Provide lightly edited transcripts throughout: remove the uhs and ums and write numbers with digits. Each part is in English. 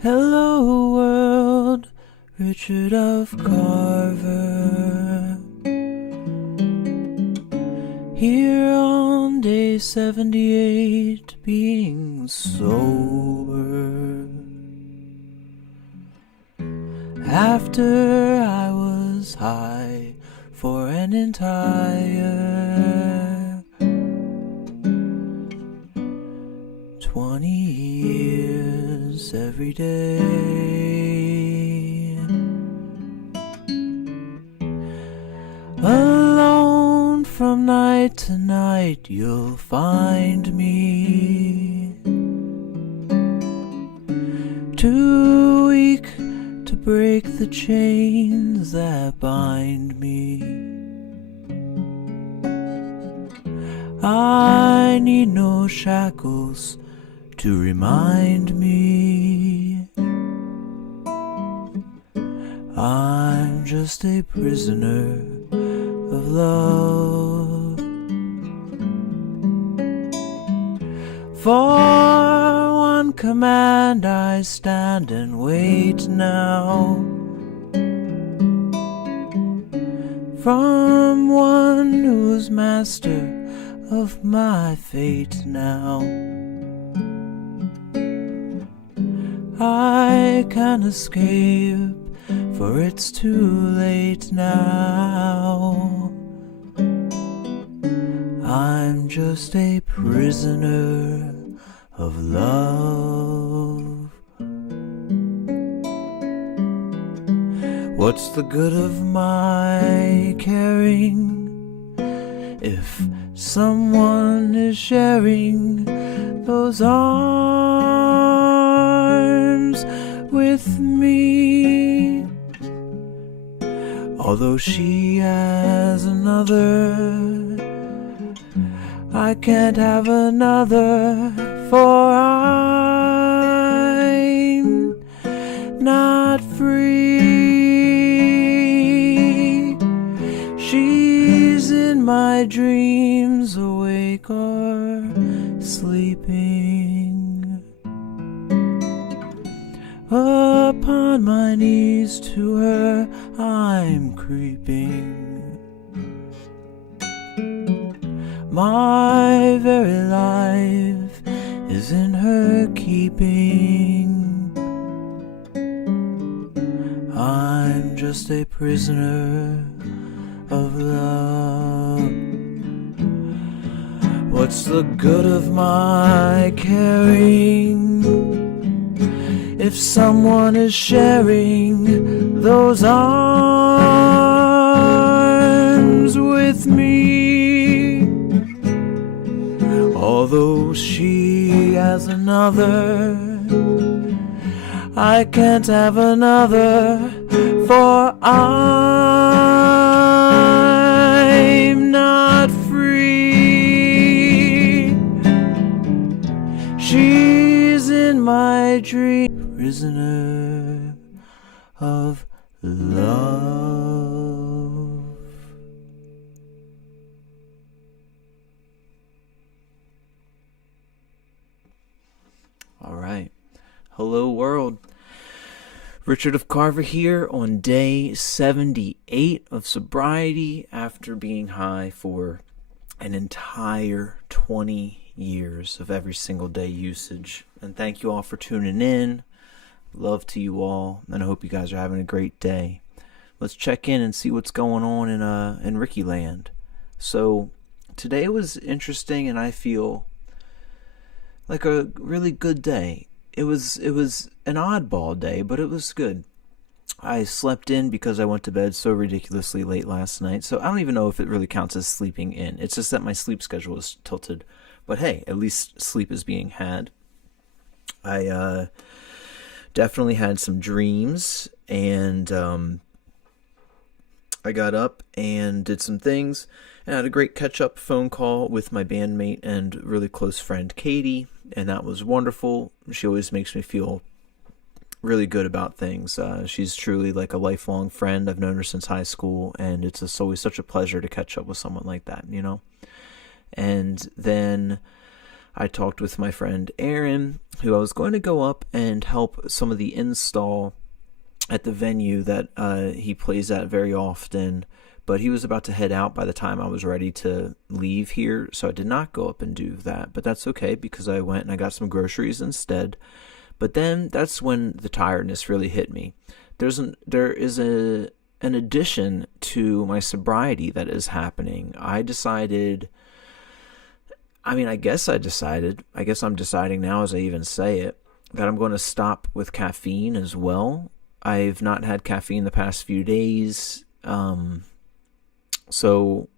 Hello world, Richard of Carver. Here on day 78, being sober. After I was high for an entire 20 years every day. Alone from night to night you'll find me, too weak to break the chains that bind me. I need no shackles to remind me I'm just a prisoner of love. For one command I stand and wait now, from one who's master of my fate now. I can't escape, for it's too late now. I'm just a prisoner of love. What's the good of my caring if someone is sharing those arms with me? Although she has another, I can't have another, for I'm not free. She's in my dreams, awake or sleeping. Upon my knees to her I'm creeping. My very life is in her keeping. I'm just a prisoner of love. What's the good of my caring if someone is sharing those arms with me? Although she has another, I can't have another, for I'm not free. She's in my dream, prisoner of love. All right. Hello, world. Richard of Carver here on day 78 of sobriety after being high for an entire 20 years of every single day usage. And thank you all for tuning in. Love to you all, and I hope you guys are having a great day. Let's check in and see what's going on in Ricky Land. So today was interesting, and I feel like a really good day. It was an oddball day, but it was good. I slept in because I went to bed so ridiculously late last night, so I don't even know if it really counts as sleeping in. It's just that my sleep schedule is tilted. But hey, at least sleep is being had. I definitely had some dreams, and I got up and did some things, and had a great catch-up phone call with my bandmate and really close friend Katie, and that was wonderful. She always makes me feel really good about things. She's truly like a lifelong friend. I've known her since high school, and it's just always such a pleasure to catch up with someone like that, you know? And then I talked with my friend Darin, who I was going to go up and help some of the install at the venue that he plays at very often, but he was about to head out by the time I was ready to leave here, so I did not go up and do that. But that's okay, because I went and I got some groceries instead. But then that's when the tiredness really hit me. There is an addition to my sobriety that is happening. I guess I'm deciding now as I even say it, that I'm going to stop with caffeine as well. I've not had caffeine the past few days. So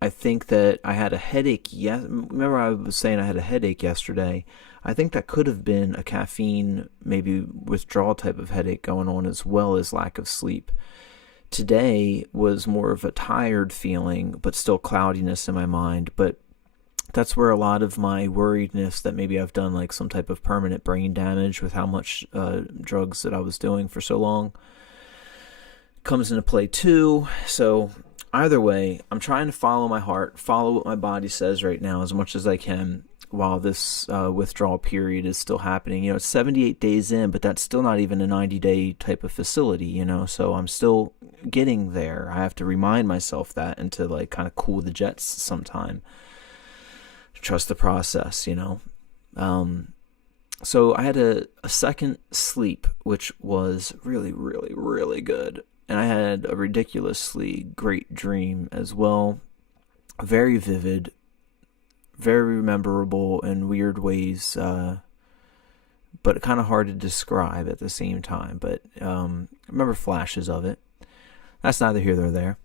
I think that I had a headache. Remember I was saying I had a headache yesterday. I think that could have been a caffeine, maybe withdrawal type of headache going on, as well as lack of sleep. Today was more of a tired feeling, but still cloudiness in my mind. But that's where a lot of my worriedness that maybe I've done like some type of permanent brain damage with how much drugs that I was doing for so long comes into play too. So either way, I'm trying to follow my heart, follow what my body says right now as much as I can while this withdrawal period is still happening. It's 78 days in, but that's still not even a 90-day type of facility, so I'm still getting there. I have to remind myself that, and to like kind of cool the jets sometime. Trust the process, So I had a second sleep, which was really, really, really good. And I had a ridiculously great dream as well. Very vivid, very memorable in weird ways, but kind of hard to describe at the same time. But I remember flashes of it. That's neither here nor there.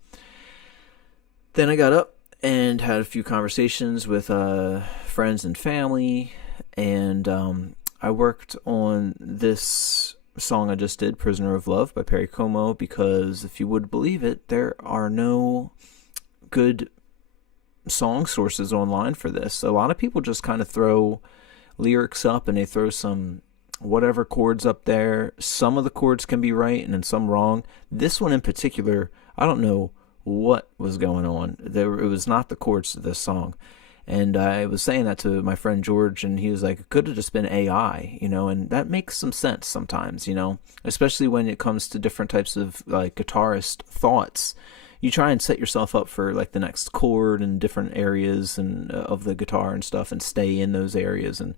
Then I got up and had a few conversations with friends and family, and I worked on this song I just did, Prisoner of Love by Perry Como, because if you would believe it, there are no good song sources online for this. A lot of people just kind of throw lyrics up and they throw some whatever chords up there. Some of the chords can be right and then some wrong. This one in particular, I don't know what was going on. It was not the chords to this song. And I was saying that to my friend George, and he was like, it could have just been AI, and that makes some sense sometimes, especially when it comes to different types of like guitarist thoughts. You try and set yourself up for like the next chord and different areas and of the guitar and stuff, and stay in those areas. And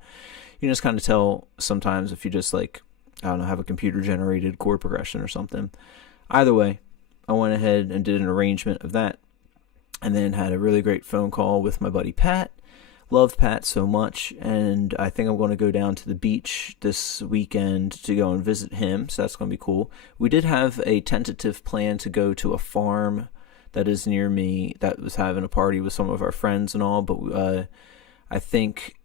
you just kind of tell sometimes if you just like, I don't know, have a computer generated chord progression or something. Either way, I went ahead and did an arrangement of that, and then had a really great phone call with my buddy Pat. Loved Pat so much, and I think I'm going to go down to the beach this weekend to go and visit him, so that's going to be cool. We did have a tentative plan to go to a farm that is near me that was having a party with some of our friends and all, but I think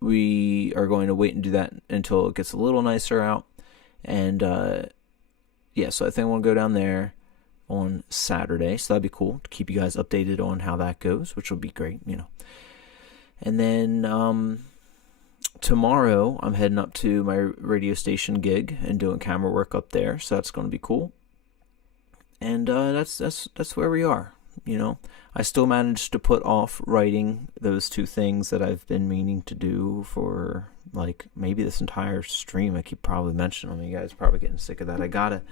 we are going to wait and do that until it gets a little nicer out. And so I think I want to go down there on Saturday, so that'd be cool to keep you guys updated on how that goes, which will be great, And then tomorrow I'm heading up to my radio station gig and doing camera work up there, so that's going to be cool. And that's where we are. I still managed to put off writing those two things that I've been meaning to do for like maybe this entire stream. I keep probably mentioning them. You guys are probably getting sick of that. I gotta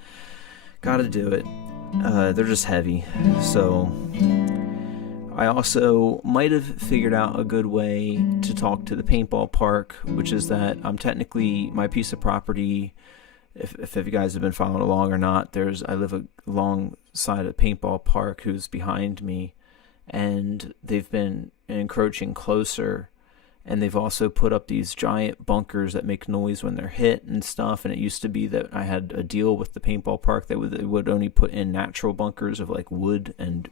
do it. They're just heavy. So I also might have figured out a good way to talk to the paintball park, which is that I'm technically, my piece of property, if you guys have been following along or not, I live alongside a paintball park who's behind me, and they've been encroaching closer. And they've also put up these giant bunkers that make noise when they're hit and stuff. And it used to be that I had a deal with the paintball park that would only put in natural bunkers of like wood and,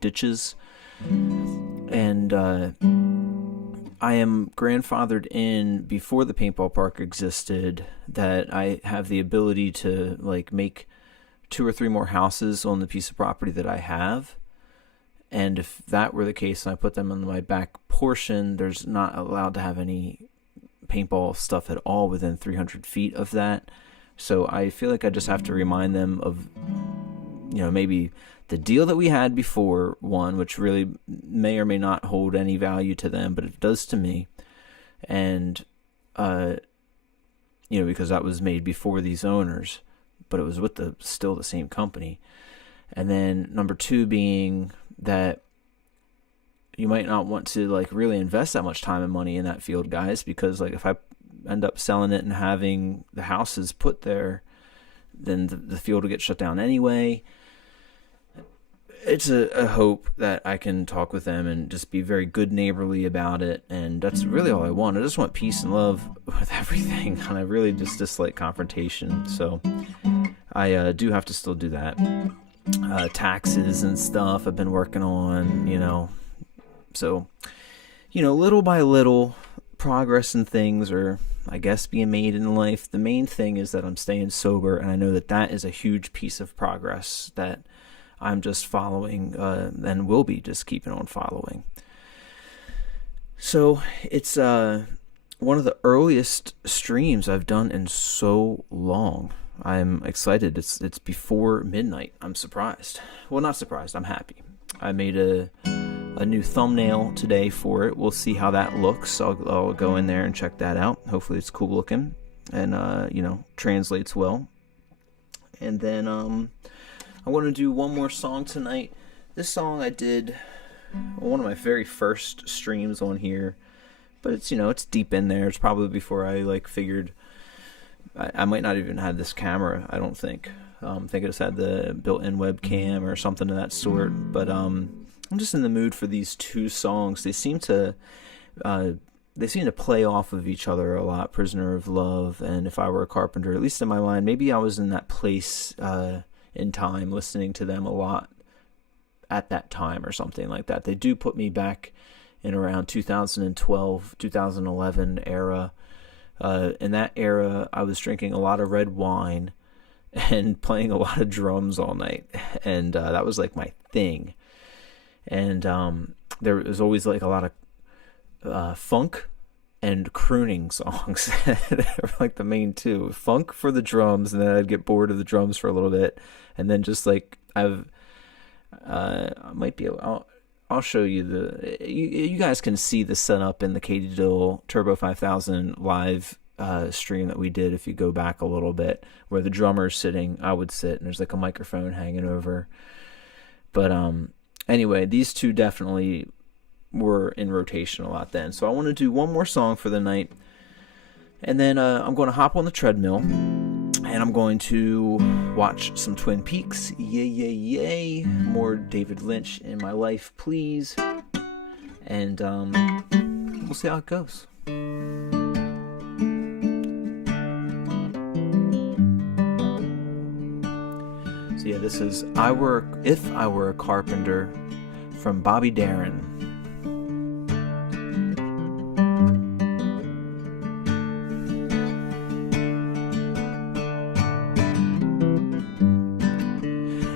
ditches. And I am grandfathered in before the paintball park existed, that I have the ability to like make 2 or 3 more houses on the piece of property that I have. And if that were the case and I put them in my back portion, there's not allowed to have any paintball stuff at all within 300 feet of that. So I feel like I just have to remind them of, maybe the deal that we had before, one, which really may or may not hold any value to them, but it does to me. And because that was made before these owners, but it was with still the same company. And then number 2 being that you might not want to like really invest that much time and money in that field, guys, because like if I end up selling it and having the houses put there, then the field will get shut down anyway. It's a hope that I can talk with them and just be very good neighborly about it, and that's really all I want. I just want peace and love with everything, and I really just dislike confrontation, so I do have to still do that. Taxes and stuff I've been working on, so, little by little, progress and things are, I guess, being made in life. The main thing is that I'm staying sober, and I know that is a huge piece of progress that I'm just following and will be just keeping on following. So it's one of the earliest streams I've done in so long. I'm excited. It's before midnight. I'm surprised. Well, not surprised. I'm happy. I made a new thumbnail today for it. We'll see how that looks. I'll go in there and check that out. Hopefully it's cool looking and translates well. And then I want to do one more song tonight. This song I did on one of my very first streams on here, but it's deep in there. It's probably before I figured I might not even have this camera. I don't think. I think I just had the built-in webcam or something of that sort. But I'm just in the mood for these 2 songs. They seem to play off of each other a lot. Prisoner of Love and If I Were a Carpenter. At least in my mind, maybe I was in that place in time listening to them a lot at that time or something like that. They do put me back in around 2012, 2011 era. In that era, I was drinking a lot of red wine and playing a lot of drums all night, and that was like my thing. And there was always like a lot of funk and crooning songs. They were like the main 2. Funk for the drums, and then I'd get bored of the drums for a little bit, and then just like I'll show you you guys can see the setup in the Katie Dill Turbo 5000 live stream that we did. If you go back a little bit, where the drummer's sitting, I would sit, and there's like a microphone hanging over. But anyway, these 2 definitely were in rotation a lot then. So I want to do one more song for the night, and then I'm going to hop on the treadmill, and I'm going to watch some Twin Peaks. Yay. More David Lynch in my life, please. And we'll see how it goes. So yeah, this is If I Were a Carpenter from Bobby Darin.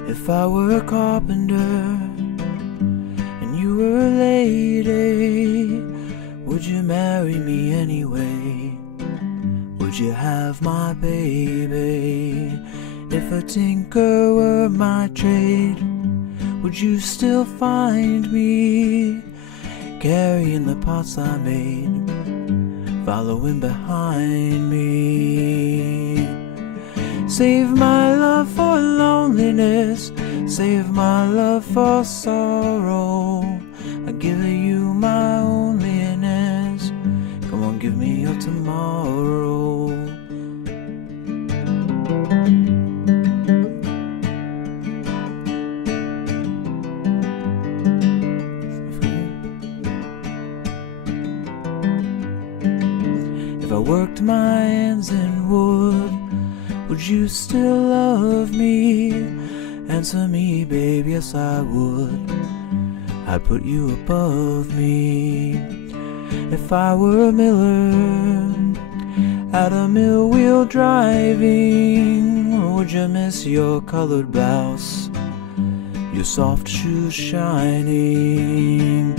If I were a carpenter and you were a lady, would you marry me anyway? Would you have my baby? If a tinker were my trade, would you still find me carrying the pots I made, following behind me? Save my love for loneliness, save my love for sorrow. I give you my loneliness, come on, give me your tomorrow. If I worked my hands in wood, would you still love me? Answer me, babe, yes I would. I'd put you above me. If I were a miller, at a mill wheel driving, would you miss your colored blouse, your soft shoes shining?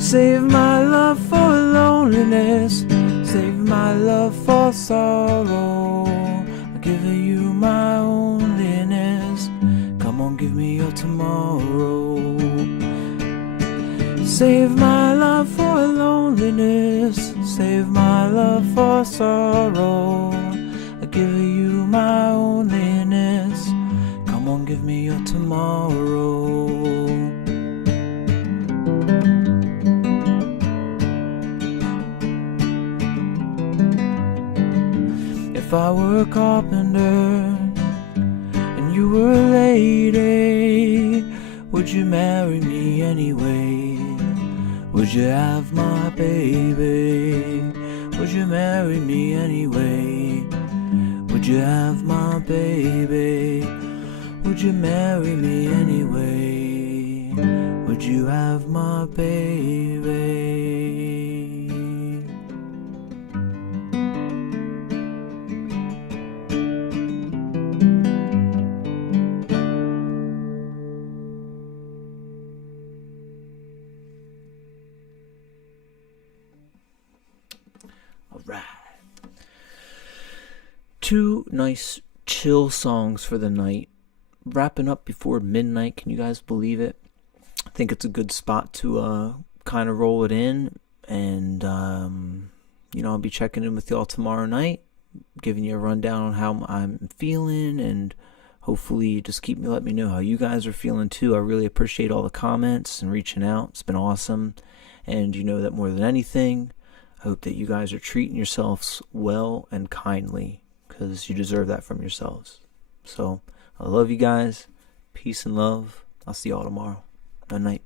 Save my love for loneliness, save my love for sorrow. I'll give you my loneliness, come on, give me your tomorrow. Save my love for loneliness, save my love for sorrow. I give you my loneliness. Come on, give me your tomorrow. If I were a carpenter and you were a lady, would you marry me anyway? Would you have my baby? Would you marry me anyway? Would you have my baby? Would you marry me anyway? Would you have my baby? All right. Two nice chill songs for the night. Wrapping up before midnight. Can you guys believe it? I think it's a good spot to kind of roll it in. And, I'll be checking in with y'all tomorrow night, giving you a rundown on how I'm feeling, and hopefully just let me know how you guys are feeling too. I really appreciate all the comments and reaching out. It's been awesome. And you know that more than anything, I hope that you guys are treating yourselves well and kindly, because you deserve that from yourselves. So I love you guys. Peace and love. I'll see y'all tomorrow. Good night.